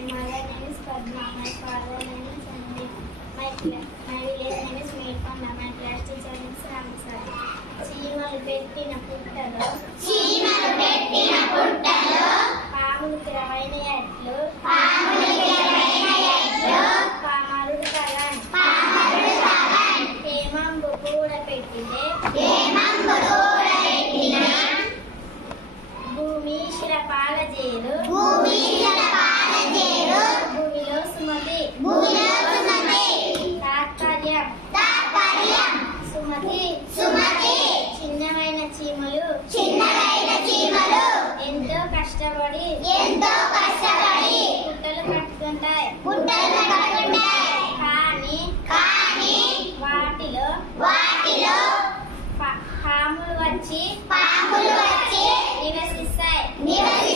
Padma. My father name is Sandeep. My, cla- my village name is Meerkonda. My class teacher is Ramsar. చీమలు పెట్టిన పుట్టలో చీమలు పెట్టిన పుట్టలో పాములు తిరవైన ఎట్లు పాములు ఎర్రైన పామరుడు పామరుడు హేమంబు కూడా పెట్టితే హేమంబు భూమి శిరపాల చేరు భూమి సుమతి. సుమతి. చిన్నమైన చీమలు. చిన్నవైన చీమలు. ఎంతో కష్టపడి. ఎంతో కష్టపడి. పుట్టలు కట్టుకుంటాయి. పుట్టలు కట్టుకుంటాయి. కానీ కానీ వాటిలో వాటిలో పాములు వచ్చి పాములు